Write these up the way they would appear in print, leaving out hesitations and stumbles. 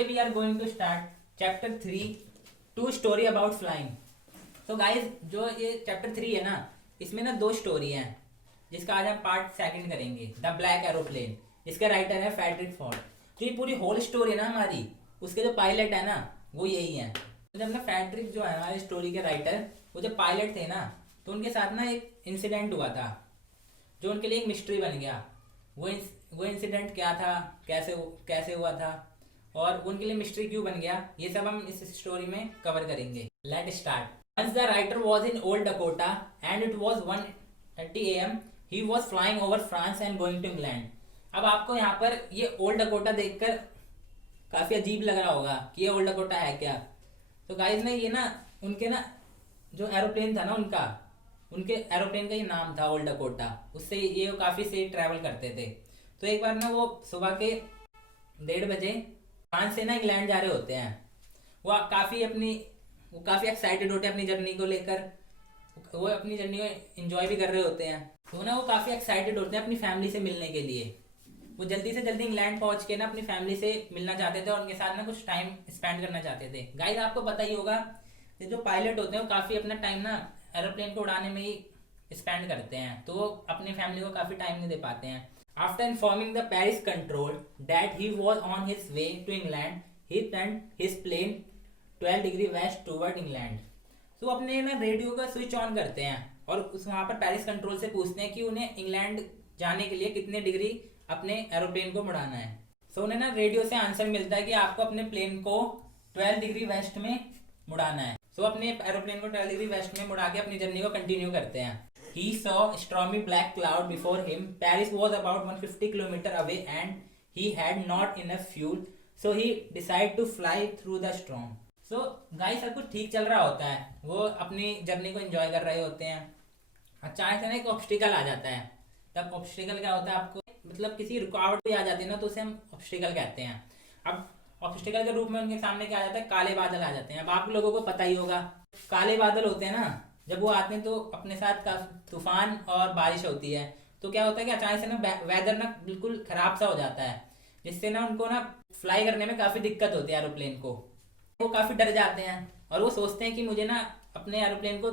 Today we are going to start chapter 3, two story about flying. So guys, जो ये chapter 3 है ना, इसमें ना दो स्टोरी हैं जिसका आज हम पार्ट सेकंड करेंगे, द ब्लैक एरोप्लेन, जिसके राइटर है फ्रेडरिक फॉर्ड। तो ये पूरी होल स्टोरी है ना हमारी, उसके जो पायलट है ना वो यही है। तो जब ना फ्रेडरिक जो है हमारे स्टोरी के राइटर, वो जब पायलट थे ना, तो उनके साथ ना एक इंसिडेंट हुआ था जो उनके लिए एक मिस्ट्री बन गया। वो इंसिडेंट क्या था, कैसे हुआ था और उनके लिए मिस्ट्री क्यों बन गया, ये सब हम इस स्टोरी में कवर करेंगे। Let start. Once the writer was in Old Dakota and it was 1:30 a.m. He was flying over France and going to England. अब आपको यहाँ पर ये ओल्ड डकोटा देखकर काफी अजीब लग रहा होगा कि ये ओल्ड डकोटा है क्या। तो गाइस ने ये ना उनके ना जो एरोप्लेन था ना उनके एरोप्लेन का ये नाम था ओल्ड डकोटा। उससे ये काफी से ट्रैवल करते थे। तो एक बार ना वो सुबह के 1:30 बजे फ्रांस से ना इंग्लैंड जा रहे होते हैं। वो काफी एक्साइटेड होते हैं अपनी जर्नी को लेकर। वो अपनी जर्नी को एंजॉय भी कर रहे होते हैं। तो ना वो काफी एक्साइटेड होते हैं अपनी फैमिली से मिलने के लिए। वो जल्दी से जल्दी इंग्लैंड पहुंच के ना अपनी फैमिली से मिलना चाहते थे और उनके साथ ना कुछ टाइम स्पेंड करना चाहते थे। गाइस आपको पता ही होगा कि जो पायलट होते हैं वो काफी अपना टाइम ना एरोप्लेन को उड़ाने में ही स्पेंड करते हैं, तो वो अपनी फैमिली को काफी टाइम नहीं दे पाते हैं। After informing the Paris control that he was on his way to England, he turned his plane 12 degree west toward England. तो अपने ना रेडियो का स्विच ऑन करते हैं और उस वहाँ पर पेरिस कंट्रोल से पूछते हैं कि उन्हें इंग्लैंड जाने के लिए कितने डिग्री अपने एरोप्लेन को मुड़ाना है। सो उन्हें ना रेडियो से आंसर मिलता है कि आपको अपने प्लेन को 12 डिग्री वेस्ट में मुड़ाना है। सो अपने एरोप्लेन को 12 डिग्री वेस्ट में मुड़ा के अपनी जर्नी को कंटिन्यू करते हैं। He saw stormy black cloud before him. Paris was about 150 kilometers away and he had not enough fuel, so he decided to fly through the storm. So guys सब कुछ ठीक चल रहा होता है, वो अपनी जर्नी को एंजॉय कर रहे होते हैं। अचानक से ना एक ऑब्स्टिकल आ जाता है। तब ऑब्स्टिकल क्या होता है, आपको मतलब किसी रुकावट भी आ जाती है ना, तो उसे हम ऑब्स्टिकल कहते हैं। अब ऑब्स्टिकल के रूप में उनके सामने क्या आ जाता है, काले बादल आ जाते हैं। अब आप लोगों को पता ही होगा, काले बादल होते हैं ना, जब वो आते हैं तो अपने साथ का तूफान और बारिश होती है। तो क्या होता है कि अचानक से ना वेदर ना बिल्कुल खराब सा हो जाता है, जिससे ना उनको ना फ्लाई करने में काफी दिक्कत होती है एरोप्लेन को। वो काफी डर जाते हैं और वो सोचते हैं कि मुझे ना अपने एरोप्लेन को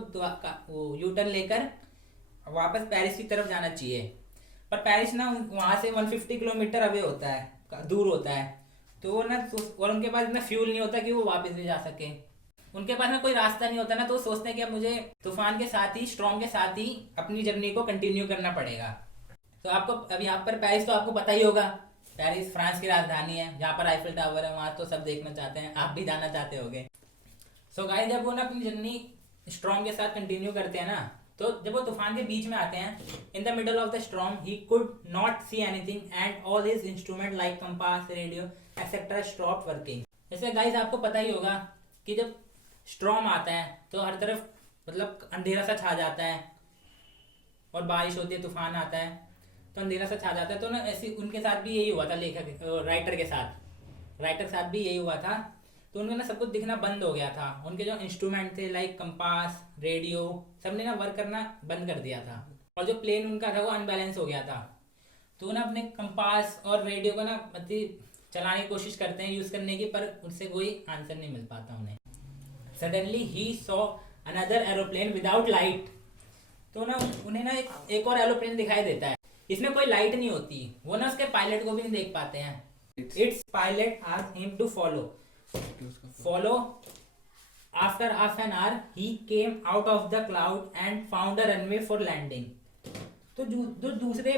वो यू टर्न लेकर वापस पेरिस की तरफ जाना चाहिए। पर पेरिस ना वहां से 150 किलोमीटर अवे होता है, दूर होता है। तो वो ना और उनके पास इतना फ्यूल नहीं होता कि वो वापस भी जा सके। उनके पास ना कोई रास्ता नहीं होता ना, तो वो सोचते हैं कि अब मुझे तूफान के साथ ही, स्ट्रॉम के साथ ही अपनी जर्नी को कंटिन्यू करना पड़ेगा। तो आपको अब यहाँ पर पेरिस तो आपको पता ही होगा, पेरिस फ्रांस की राजधानी है, जहाँ पर आईफिल टावर है। वहाँ तो सब देखना चाहते हैं, आप भी जाना चाहते होगे। सो गाइस जब वो ना अपनी जर्नी स्ट्रॉम के साथ कंटिन्यू करते हैं ना, तो जब वो तूफान के बीच में आते हैं, in the middle of the storm he could not see anything and all his instrument like compass, radio etcetera stopped working. जैसे गाइस आपको पता ही होगा कि जब स्ट्रॉम आता है तो हर तरफ मतलब अंधेरा सा छा जाता है और बारिश होती है, तूफान आता है तो अंधेरा सा छा जाता है। तो ना ऐसी उनके साथ भी यही हुआ था, राइटर के साथ भी यही हुआ था। तो उनमें ना सब कुछ दिखना बंद हो गया था। उनके जो इंस्ट्रूमेंट थे लाइक कंपास, रेडियो, सबने ना वर्क करना बंद कर दिया था और जो प्लेन उनका था वो अनबैलेंस हो गया था। तो ना अपने कंपास और रेडियो को ना मतलब चलाने की कोशिश करते हैं यूज करने की, पर उनसे कोई आंसर नहीं मिल पाता उन्हें। Suddenly he saw another aeroplane without light. तो ना उन्हें ना एक और एरोप्लेन दिखाई देता है, इसमें कोई लाइट नहीं होती। वो ना उसके पायलट को भी नहीं देख पाते हैं। Its pilot asked him to follow. After half an hour, he came out of the cloud and found a runway for landing. तो जो दूसरे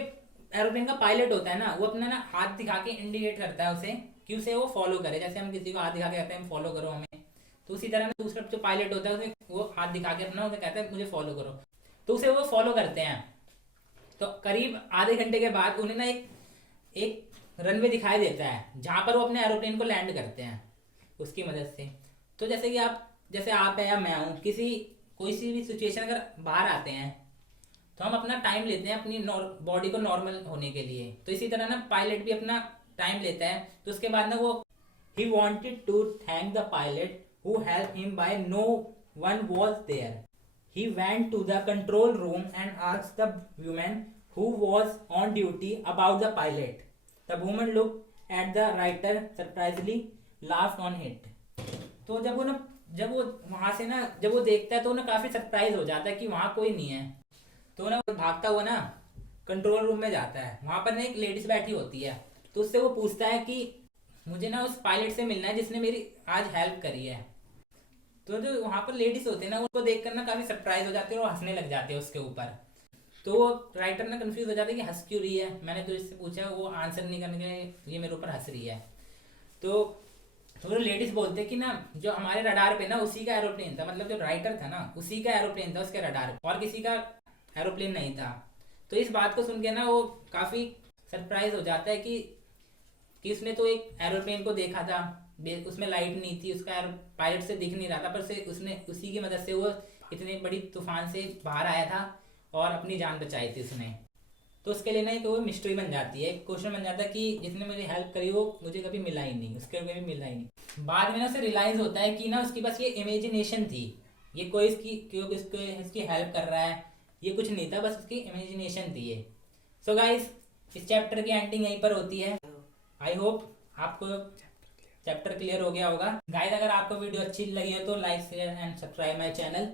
एरोप्लेन का पायलट होता है ना, वो अपना ना हाथ दिखा के इंडिकेट करता है उसे कि उसे वो फॉलो करे। जैसे हम किसी को हाथ दिखा के कहते हैं फॉलो करो हमें, तो उसी तरह ना दूसरा जो पायलट होता है उसे वो हाथ दिखा के अपना उसे कहता है मुझे फॉलो करो, तो उसे वो फॉलो करते हैं। तो करीब आधे घंटे के बाद उन्हें ना एक रनवे दिखाई देता है जहां पर वो अपने एरोप्लेन को लैंड करते हैं उसकी मदद से। तो जैसे आप है या मैं हूँ, कोई सी भी सिचुएशन अगर बाहर आते हैं तो हम अपना टाइम लेते हैं अपनी बॉडी को नॉर्मल होने के लिए। तो इसी तरह ना पायलट भी अपना टाइम लेता है। तो उसके बाद ना वो he wanted to thank the pilot who helped him by no one was there. He went to the control room and asked the woman who was on duty about the pilot. The woman looked at the writer surprisingly laughed on it. तो जब वो वहां से ना जब वो देखता है तो ना काफी सरप्राइज हो जाता है कि वहां कोई नहीं है। तो ना वो भागता हुआ ना कंट्रोल रूम में जाता है। वहां पर ना एक लेडीज बैठी होती है, तो उससे वो पूछता है कि मुझे ना उस पायलट से मिलना है जिसने मेरी आज हेल्प करी है। तो जो वहां पर लेडीज होते हैं ना उनको देखकर ना काफी सरप्राइज हो जाते हैं और हंसने लग जाते हैं उसके ऊपर। तो वो राइटर ना कंफ्यूज हो जाता है कि हंस क्यों रही है, मैंने तो इससे पूछा, वो आंसर नहीं करने के ये मेरे ऊपर हंस रही है। तो वो लेडीज बोलते हैं कि ना जो हमारे रडार पे ना उसी का एरोप्लेन था, मतलब जो राइटर था ना उसी का एरोप्लेन था उसके रडार पे, और किसी का एरोप्लेन नहीं था। तो इस बात को सुन के ना वो काफी सरप्राइज हो जाता है कि उसने तो एक एरोप्लेन को देखा था, उसमें लाइट नहीं थी, उसका पायलट से दिख नहीं रहा था, पर से उसने उसी की मदद से वो इतनी बड़ी तूफान से बाहर आया था और अपनी जान बचाई थी उसने। तो उसके लिए ना एक वो मिस्ट्री बन जाती है, एक क्वेश्चन बन जाता है कि जिसने मुझे हेल्प करी वो मुझे कभी मिला ही नहीं, उसके कभी मिला ही नहीं। बाद में ना उसे रियलाइज होता है कि ना उसकी बस ये इमेजिनेशन थी, ये कोई इसकी हेल्प कर रहा है, ये कुछ नहीं था, बस उसकी इमेजिनेशन थी ये। सो गाइस, इस चैप्टर की एंडिंग यहीं पर होती है। आई होप आपको चैप्टर क्लियर हो गया होगा। गाइस, अगर आपको वीडियो अच्छी लगी है तो like share and subscribe my channel.